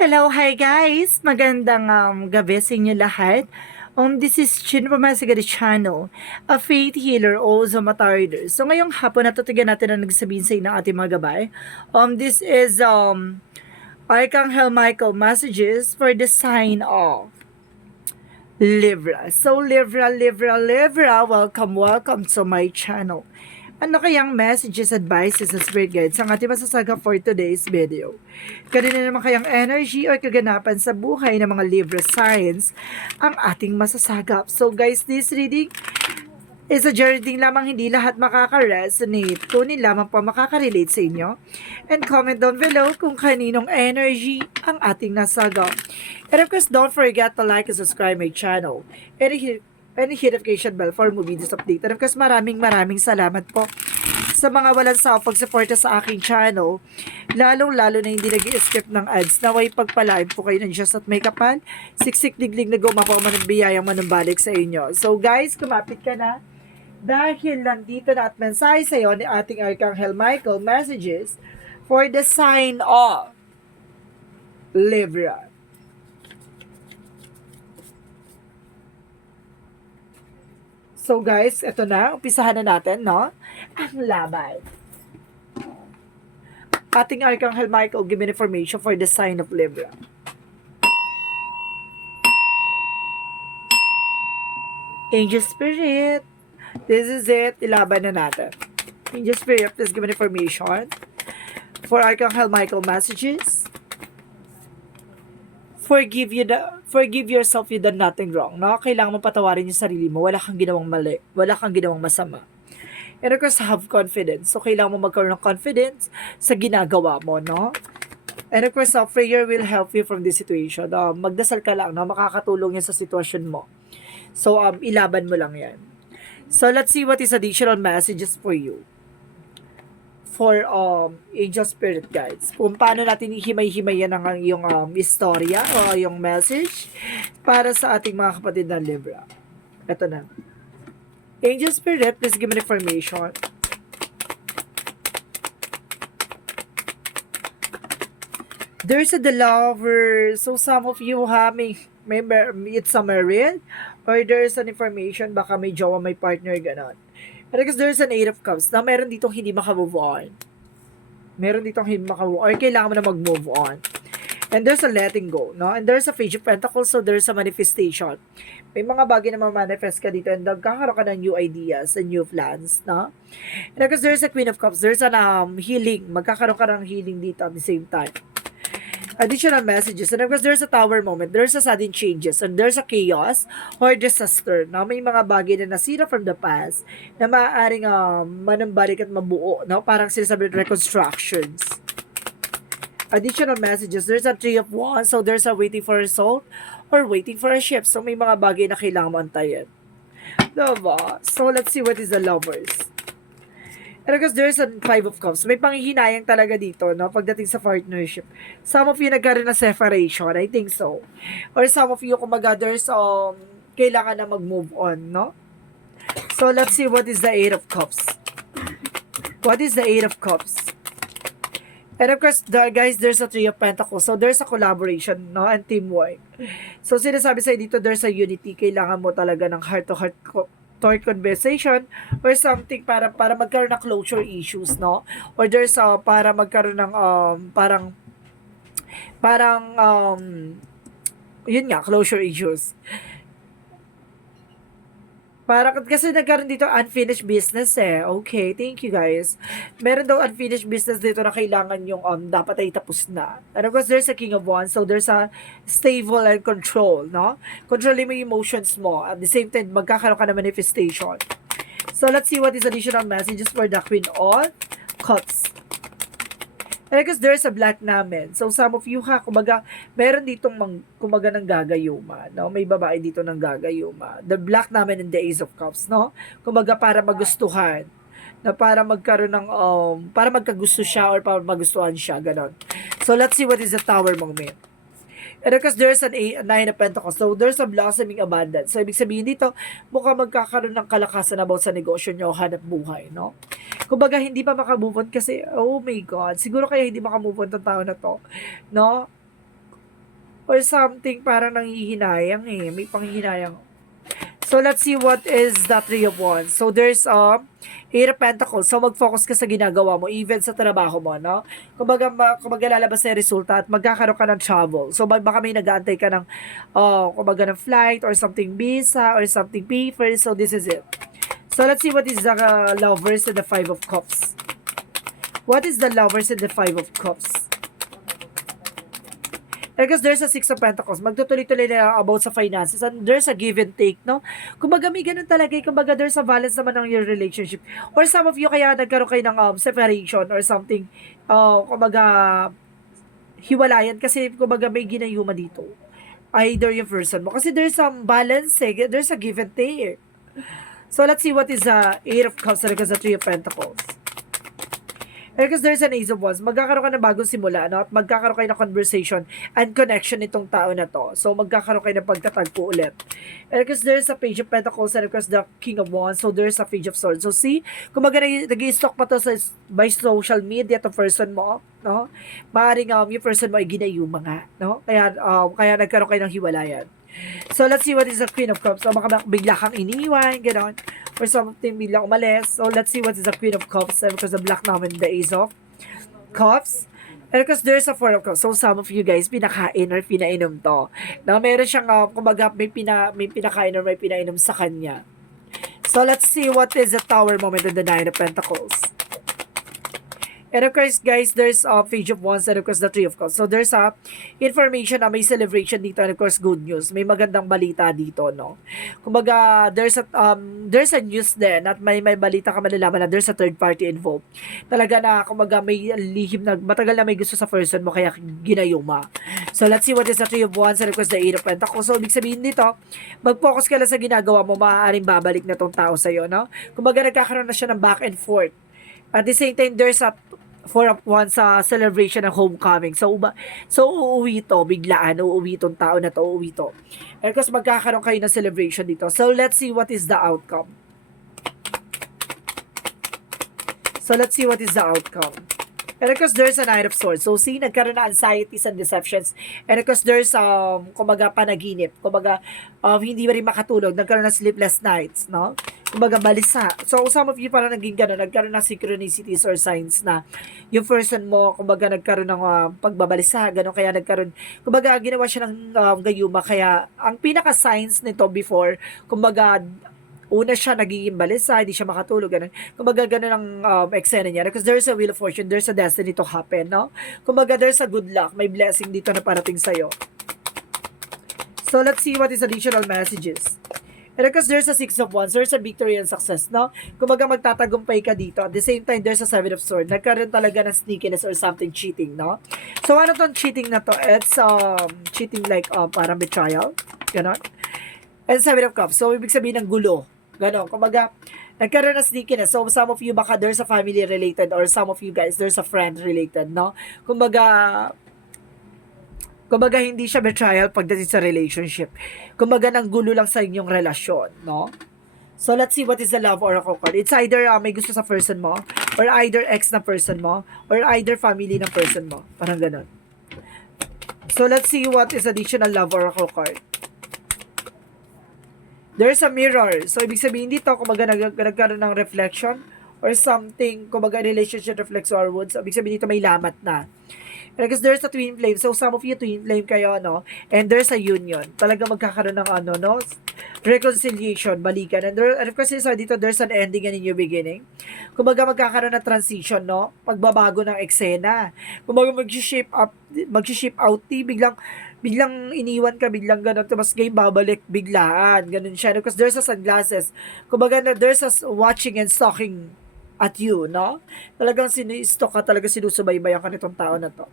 Hello, hi guys! Magandang gabi sa inyo lahat. This is Chin from my Sigari channel, a faith healer o Zomatarder. So ngayong hapon natutigan natin ang nagsabihin sa inyo ng ating mga gabay. This is Archangel Michael messages for the sign of Libra. So Libra, welcome to my channel. Ano kayang messages, advices, and spirit guides ang ating masasaga for today's video? Kanina naman kayang energy or kaganapan sa buhay ng mga Libra signs ang ating masasagap. So guys, this reading is a journey lamang, hindi lahat makaka-resonate. Kunin lamang po makaka-relate sa inyo. And comment down below kung kaninong energy ang ating nasagap. And of course, don't forget to like and subscribe my channel. And hit notification bell for more videos update. And of course, maraming salamat po sa mga walang sawang pagsuporta sa aking channel, lalong-lalo na hindi nag-i-skip ng ads. Naway pagpalain po kayo ng Diyos at may kapal, siksik diglig na gumapaw man ng biyayang manumbalik sa inyo. So guys, kumapit ka na. Dahil nandito na at mensahe sa iyo ni ating Archangel Michael messages for the sign of Libra. So guys, ito na, umpisahan na natin, no? Ang laban. Ating Archangel Michael, give me information for the sign of Libra. Angel Spirit, this is it. Ilaban na natin. Angel Spirit, please give me information for Archangel Michael messages. Forgive yourself, you done nothing wrong. No? Kailangan mo patawarin yung sarili mo. Wala kang ginawang mali. Wala kang ginawang masama. And of course, have confidence. So, kailangan mo magkaroon ng confidence sa ginagawa mo, no? And of course, prayer will help you from this situation. Magdasal ka lang, no? Makakatulong yan sa sitwasyon mo. So, ilaban mo lang yan. So, let's see what is additional messages for you. For angel spirit guides. Kung paano natin himay-himayan ang yung istorya o yung message para sa ating mga kapatid na Libra. Ito na. Angel spirit, please give me information. There's the lover. So some of you it's a married or there's an information baka may jowa, may partner, ganon. Because there's an 8 of Cups na meron ditong hindi makamove on. Meron ditong hindi makamove on. Or kailangan mo na mag-move on. And there's a letting go, no? And there's a Page of Pentacles, so there's a manifestation. May mga bagay na ma-manifest ka dito and nagkakaroon ka ng new ideas and new plans, no? And because there's a Queen of Cups, there's an healing. Magkakaroon ka ng healing dito at the same time. Additional messages. And of course, there's a tower moment. There's a sudden changes. And there's a chaos or disaster. No? May mga bagay na nasira from the past na maaaring manumbalik at mabuo. No? Parang sinasabi reconstructions. Additional messages. There's a Three of Wands. So there's a waiting for a result or waiting for a shift. So may mga bagay na kailangan mo antayin. Diba? So let's see what is the lovers. And because there's a 5 of Cups, may panghihinayang talaga dito, no? Pagdating sa partnership. Some of you nagkaroon ng separation, I think so. Or some of you, kumaga, there's, kailangan na mag-move on, no? So, let's see what is the 8 of Cups. What is the 8 of Cups? And of course, guys, there's a 3 of Pentacles. So, there's a collaboration, no? And teamwork. So, sinasabi sa'yo dito, there's a unity. Kailangan mo talaga ng heart-to-heart conversation or something para magkaroon ng closure issues, no? Or there's para magkaroon ng yun nga, closure issues. Para kasi nagkaroon dito unfinished business eh. Okay, thank you guys. Meron daw unfinished business dito na kailangan yung dapat ay tapos na. And of course, there's a King of Wands. So there's a stable and control, no? Controlling mo yung emotions mo. At the same time, magkakaroon ka ng manifestation. So let's see what is additional messages for the Queen of Cups. And because there's a black namin. So some of you kumbaga, meron ditong kumbaga ng gagayuma, no? May babae dito ng gagayuma. The black namin and the Ace of Cups, no? Kumbaga para magustuhan. Na para magkaroon ng, para magkagusto siya or para magustuhan siya, ganon. So let's see what is the Tower moment. And because there's an 9 of Pentacles, so there's a blossoming abundance. So, ibig sabihin dito, mukhang magkakaroon ng kalakasan about sa negosyo nyo, hanap buhay, no? Kumbaga, hindi pa makamove on kasi, oh my God, siguro kaya hindi makamove on tong tao na to, no? or something parang nanghihinayang eh. May panghihinayang. So, let's see what is the Three of Wands. So, there's Eight of Pentacles. So, mag-focus ka sa ginagawa mo, even sa trabaho mo, no? Kumbaga lalabas na yung resulta at magkakaroon ka ng travel. So, baka may nag-aantay ka ng, kumbaga ng flight or something visa or something paper. So, this is it. So, let's see what is the Lovers and the Five of Cups. What is the Lovers and the Five of Cups? Because there's a Six of Pentacles. Magtutuloy-tuloy na about sa finances. And there's a give and take, no? Kumbaga may ganun talaga. Kumbaga there's a balance naman ng your relationship. Or some of you kaya nagkaroon kayo ng separation or something. Kumbaga hiwalayan. Kasi kumbaga may ginayuma dito. Either yung person mo. Kasi there's some balance eh. There's a give and take. So let's see what is the Eight of Cups and the Three of Pentacles. Because there's an Ace of Wands, magkakaroon ka ng bagong simula, no? At magkakaroon kayo ng conversation and connection nitong tao na to. So, magkakaroon kayo ng pagtatagpo ulit. And because there's a Page of Pentacles and because the King of Wands, so there's a Page of Swords. So, see, kung nag-i-stalk pa to by social media to person mo, no? Maaaring yung person mo ay ginayuma nga, no? Kaya nagkaroon kayo ng hiwalayan. So, let's see what is the Queen of Cups. So, baka bigla kang iniwan, gano'n. Or something biglang umalis. So, let's see what is the Queen of Cups. Because the Black naman, the Ace of Cups. And because there's a Four of Cups. So, some of you guys, pinakain or pinainom to. Na meron siyang, kumbaga, may pinakain or may pinainom sa kanya. So, let's see what is the Tower moment in the Nine of Pentacles. And of course, guys, there's a Page of Wands and of course the Three of Cups. So, there's a information na may celebration dito and of course good news. May magandang balita dito, no? Kumbaga, there's a news din at may balita ka malalaman na there's a third party involved. Talaga na, kumbaga, may lihim na, matagal na may gusto sa person mo kaya ginayuma. So, let's see what is the Three of Wands and of course the Eight of Pentacles. So, ibig sabihin dito, mag-focus ka lang sa ginagawa mo, maaaring babalik na tong tao sa'yo, no? Kumbaga, nagkakaroon na siya ng back and forth. At the same time, there's a Four of Wands sa celebration ng homecoming. So, uuwi to, biglaan, uuwi tong tao na to, uuwi to. And kasi magkakaroon kayo ng celebration dito. So, let's see what is the outcome. And of course, there's a Knight of Swords. So, see, nagkaroon na anxieties and deceptions. And of course, there's, kumbaga, panaginip. Kumbaga, hindi ba rin makatulog. Nagkaroon na sleepless nights, no? Kumbaga, balisa. So, some of you parang naging gano'n. Nagkaroon na synchronicities or signs na yung person mo, kumbaga, nagkaroon ng pagbabalisa. Gano'n, kaya nagkaroon, kumbaga, ginawa siya ng gayuma. Kaya, ang pinaka-signs nito before, kumbaga, una siya nagiging balisa, hindi siya makatulog, ganun. Kumbaga, ganun ang eksena niya. Because there's a wheel of fortune, there's a destiny to happen, no? Kumbaga, there's a good luck, may blessing dito na parating sa'yo. So, let's see what is additional messages. And because there's a Six of Wands, there's a victory and success, no? Kumbaga, magtatagumpay ka dito. At the same time, there's a Seven of Swords. Nagkaroon talaga ng sneakiness or something cheating, no? So, ano tong cheating na to? It's cheating like parang betrayal. Ganon. And Seven of Cups. So, ibig sabihin ng gulo. Ganon. Kumbaga, nagkaroon na sneakiness. So, some of you, baka there's a family related or some of you guys, there's a friend related, no? Kumbaga, hindi siya betrayal pagdating sa relationship. Kumbaga, nang gulo lang sa inyong relasyon, no? So, let's see what is the love oracle card. It's either may gusto sa person mo, or either ex na person mo, or either family ng person mo. Parang ganon. So, let's see what is additional love oracle card. There's a mirror. So, ibig sabihin dito, kumbaga nagkaroon ng reflection or something, kumbaga relationship reflects our words. So, ibig sabihin dito may lamat na. And because there's a twin flame. So, some of you twin flame kayo, no? And there's a union. Talaga magkakaroon ng no? Reconciliation, balikan. And of course, dito, there's an ending and a new beginning. Kumbaga magkakaroon ng transition, no? Pagbabago ng eksena. Kumbaga mag-shape out, biglang iniwan ka, biglang ganun, tapos game babalik, biglaan, ganun siya. Because there's a sunglasses. Kumbaga, there's a watching and stalking at you, no? Talagang sinistalk ka, talagang sinusubaybayan ka nitong tao na to.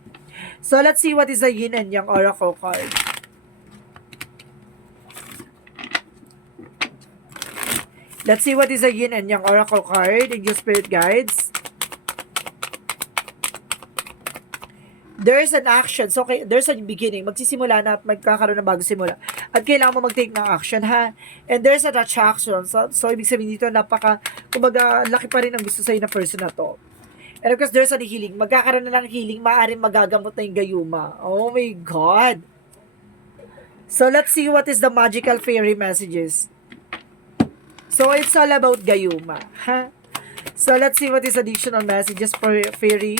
So, let's see what is the yin and yang oracle card. Let's see what is the yin and yang oracle card in your spirit guides. There's an action. So, okay, there's a beginning. Magsisimula na at magkakaroon ng bago simula. At kailangan mo mag-take ng action, ha? And there's an attraction. So ibig sabihin dito, kumbaga, laki pa rin ang gusto sa'yo na person na to. And of course, there's a healing. Magkakaroon na ng healing, maaaring magagamot na yung gayuma. Oh my God! So let's see what is the magical fairy messages. So it's all about Gayuma, ha? So let's see what is additional messages for fairy.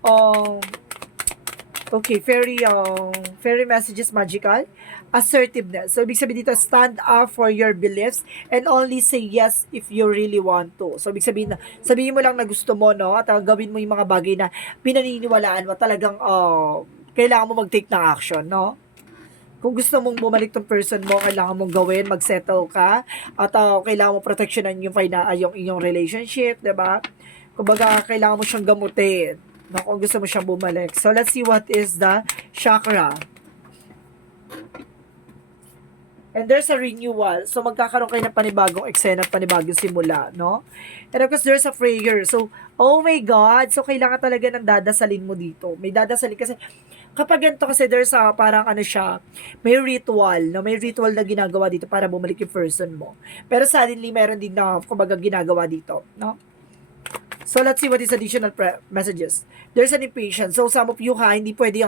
Um, okay, fairy messages magical. Assertiveness. So ibig sabihin dito, stand up for your beliefs and only say yes if you really want to. So ibig sabihin na, sabihin mo lang na gusto mo, no? At gawin mo yung mga bagay na pinaniniwalaan mo, talagang kailangan mo mag-take ng action, no? Kung gusto mong bumalik tong person mo, kailangan mong gawin, mag-settle ka, at kailangan mo proteksyonan yung inyong relationship, 'di ba? Kumbaga, kailangan mo siyang gamutin, no, kung gusto mo siyang bumalik. So, let's see what is the chakra. And there's a renewal. So, magkakaroon kayo ng panibagong eksena at panibagong simula, no? And of course, there's a prayer. So, oh my God! So, kailangan talaga ng dadasalin mo dito. May dadasalin kasi, kapag ganito kasi there's a, parang ano siya, may ritual, no? May ritual na ginagawa dito para bumalik yung person mo. Pero suddenly, meron din na, kumbaga, ginagawa dito, no? So, let's see what is additional messages. There's an impatience. So, some of you hindi pwede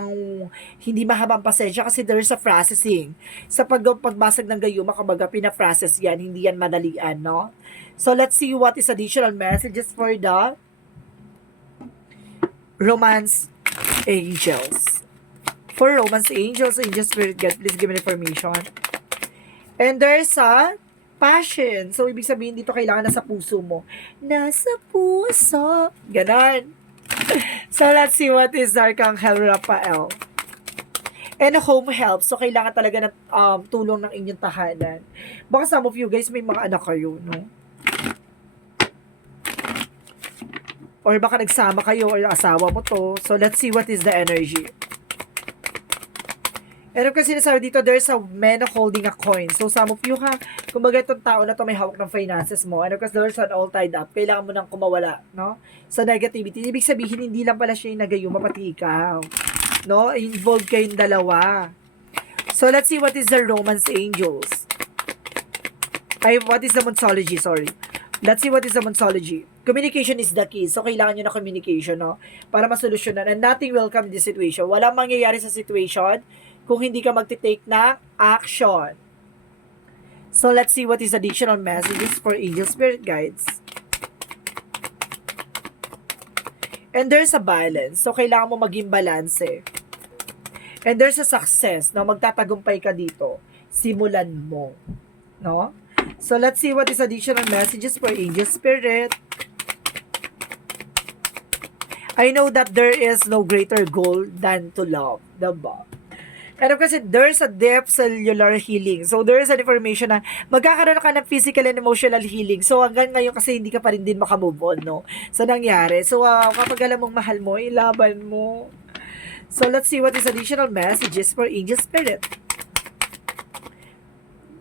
hindi mahabang pasensya kasi there's a processing. Sa pagbasag ng gayuma, kumbaga, pina-process yan, hindi yan madalian, no? So, let's see what is additional messages for the romance angels. For romance angels, angel spirit guide, please give me information. And there's a passion. So, ibig sabihin dito, kailangan nasa puso mo. Nasa puso. Ganon. So, let's see what is Archangel Raphael. And home help. So, kailangan talaga ng tulong ng inyong tahanan. Baka some of you guys, may mga anak kayo, no? Or baka nagsama kayo or asawa mo to. So, let's see what is the energy. And kasi sinasabi dito, there's a man holding a coin. So, some of you kumbaga itong tao na to may hawak ng finances mo. And because there's an all tied up, kailangan mo nang kumawala, no? Sa negativity. Ibig sabihin, hindi lang pala siya yung nagayuma, pati ikaw. No? Involved kayong dalawa. So, let's see what is the romance angels. What is the monsology? Sorry. Let's see what is the monsology. Communication is the key. So, kailangan nyo na communication, no? Para masolusyonan. And nothing will come in this situation. Walang mangyayari sa situation kung hindi ka magte-take ng action. So, let's see what is additional messages for angel spirit guides. And there's a balance. So, kailangan mo maging balance. And there's a success na magtatagumpay ka dito. Simulan mo. No? So, let's see what is additional messages for angel spirit. I know that there is no greater goal than to love. Diba? And kasi there's a deep cellular healing. So, there is an information na magkakaroon ka ng physical and emotional healing. So, hanggang ngayon kasi hindi ka pa rin din makamove on, no? So, nangyari. So, kapag alam mong mahal mo, ilaban mo. So, let's see what is additional messages for angel spirit.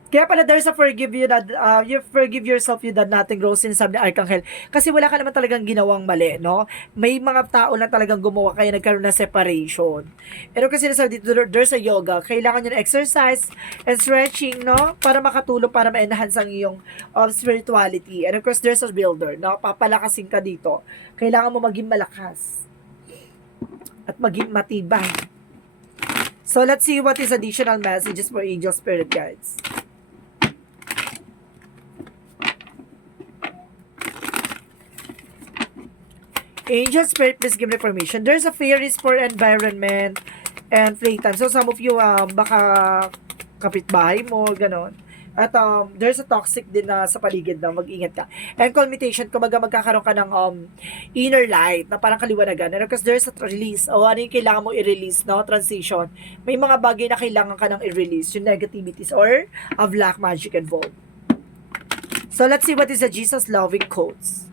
Kaya pala there's a forgive you that you forgive yourself you that nothing grows in, sabi ni Archangel. Kasi wala ka naman talagang ginawang mali, no? May mga tao na talagang gumawa kaya nagkaroon ng separation. Pero kasi nasabi dito, there's a yoga. Kailangan nyo na exercise and stretching, no? Para makatulong, para ma-enhance ang iyong spirituality. And of course, there's a builder, no? Papalakasin ka dito. Kailangan mo maging malakas. At maging matibay. So, let's see what is additional messages for angel spirit guides. Angel spirit, please give me information. There's a fairies for environment and playtime. So, some of you, baka kapitbahay mo, ganon. At there's a toxic din na sa paligid na mag-ingat ka. And commutation, kumbaga magkakaroon ka ng inner light na parang kaliwanagan. And because there's a release. O ano yung kailangan mo i-release, no? Transition. May mga bagay na kailangan ka ng i-release. Yung negativities or a black magic involved. So, let's see what is the Jesus loving quotes.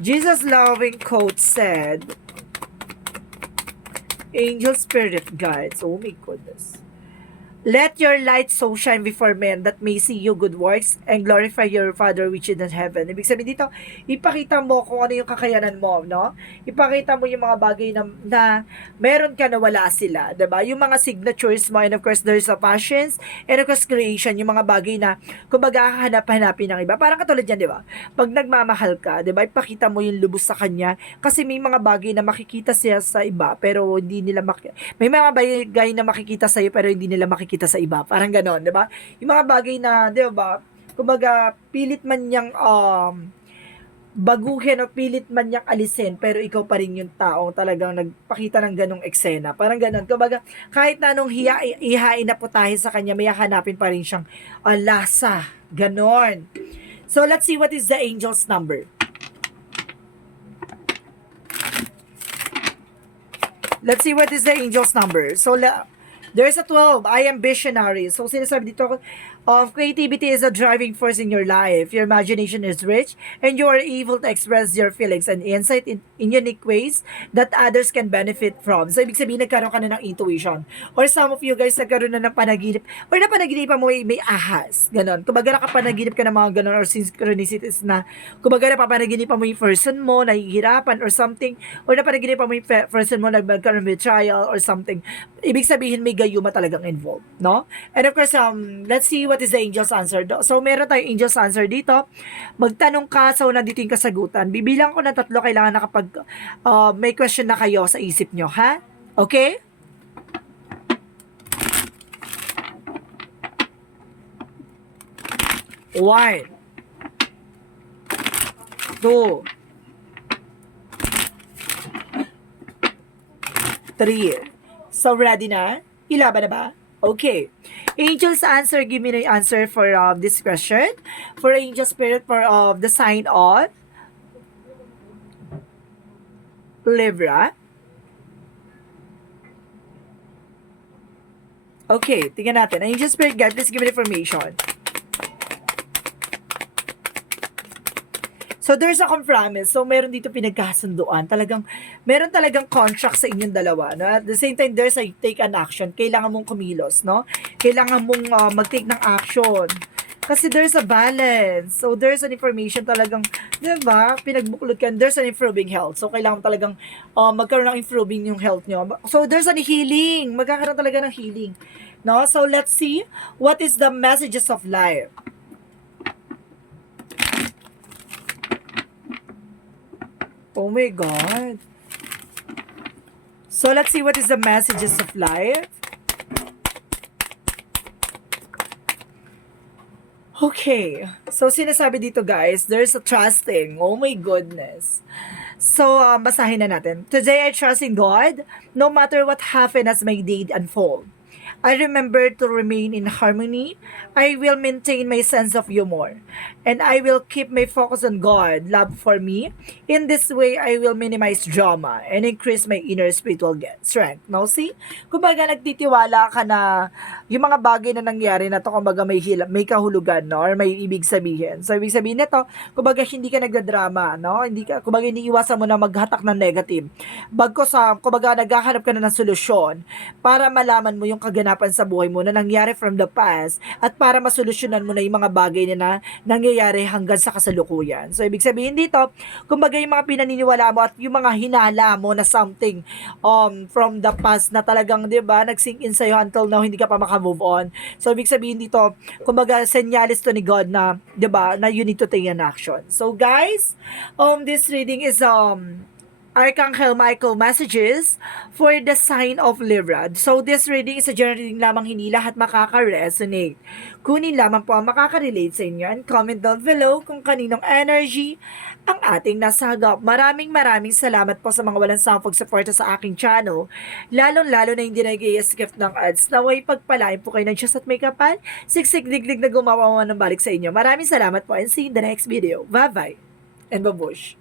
Jesus loving quote said, angel spirit guides, oh my goodness, Let your light so shine before men that may see your good works and glorify your Father which is in heaven. Ibig sabihin dito, ipakita mo kung ano yung kakayanan mo, no? Ipakita mo yung mga bagay na meron ka na wala sila, 'di ba? Yung mga signatures mo, and of course there's a passions, and of course creation, yung mga bagay na kumbaga hanap-hanapin ng iba. Parang katulad yan, 'di ba? Pag nagmamahal ka, 'di ba? Ipakita mo yung lubos sa kanya kasi may mga bagay na makikita siya sa iba pero hindi nila may mga bagay na makikita sa iyo pero hindi nila makikita sa iba. Parang gano'n, 'di ba? Yung mga bagay na, 'di ba? Kumbaga pilit man niyang baguhin o pilit man niyang alisin pero ikaw pa rin yung taong talagang nagpakita ng ganong eksena. Parang gano'n. Kumbaga kahit na anong ihain na putahe sa kanya, may hanapin pa rin siyang lasa. Ganon. So let's see what is the angel's number. Let's see what is the angel's number. So, there's a 12. I am visionary. So, sinasabi dito, creativity is a driving force in your life. Your imagination is rich and you are able to express your feelings and insight in unique ways that others can benefit from. So, ibig sabihin, nagkaroon ka na ng intuition. Or some of you guys, nagkaroon na ng panaginip. Or napanaginipan mo, may ahas. Ganon. Kumbaga, nakapanaginip ka ng mga ganon or synchronicities na, kumbaga, napapanaginipan mo yung person mo, nahihirapan or something. Or napanaginipan mo yung person mo, nagkaroon ng betrayal or something. Ibig sabihin, may gayuma talagang involved. No? And of course, let's see what is the angel's answer. So, meron tayong angel's answer dito. Magtanong ka, so nandito yung kasagutan. Bibilang ko na 3, kailangan na kapag may question na kayo sa isip nyo, ha? Okay? One. 2. 3. So, ready na? Ilaban na ba? Okay. Angel's answer, give me the answer for this question. For angel spirit for the sign of Libra. Okay, tingnan natin. Angel spirit guide, please give me the information. So, there's a compromise. So, meron dito pinagkasunduan. Meron talagang contract sa inyong dalawa. No? At the same time, there's a take an action. Kailangan mong kumilos, no? Kailangan mong mag-take ng action. Kasi there's a balance. So, there's an information talagang, di ba, pinagbuklod ka, there's an improving health. So, kailangan talagang magkaroon ng improving yung health nyo. So, there's an healing. Magkakaroon talaga ng healing. No? So, let's see what is the messages of life. Oh my God. So, let's see what is the messages of life. Okay. So, sinasabi dito guys, there's a trusting. Oh my goodness. So, basahin na natin. Today, I trust in God, no matter what happened as my day unfold. I remember to remain in harmony. I will maintain my sense of humor. And I will keep my focus on God, love for me. In this way, I will minimize drama and increase my inner spiritual strength. Now, see? Kumbaga, nagtitiwala ka na yung mga bagay na nangyari na to, kumbaga may kahulugan, no? Or may ibig sabihin. So, ibig sabihin nito, kumbaga, hindi ka nagdadrama, no? Kumbaga, hindi iwasan mo na maghatak ng negative. Bagkos, kumbaga, naghahanap ka na ng solusyon para malaman mo yung kaganapan sa buhay mo na nangyari from the past at para masolusyonan mo na yung mga bagay na nangyayari hanggang sa kasalukuyan. So, ibig sabihin dito, kumbaga yung mga pinaniniwala mo at yung mga hinala mo na something from the past na talagang, di ba, nag-sink in sa'yo until now, hindi ka pa makamove on. So, ibig sabihin dito, kumbaga, senyalis to ni God na, di ba, na you need to take an action. So, guys, this reading is, Archangel Michael messages for the sign of Libra. So, this reading is a general reading lamang, hindi lahat makaka-resonate. Kunin lamang po ang makaka-relate sa inyo and comment down below kung kaninong energy ang ating nasagap. Maraming salamat po sa mga walang sampog suporta sa aking channel. Lalong-lalo na hindi nag-i-skip ng ads. Naway pagpalain po kayo ng Diyos at may kapal. Siksik diglig na gumawa ng balik sa inyo. Maraming salamat po and see you in the next video. Bye-bye and babush.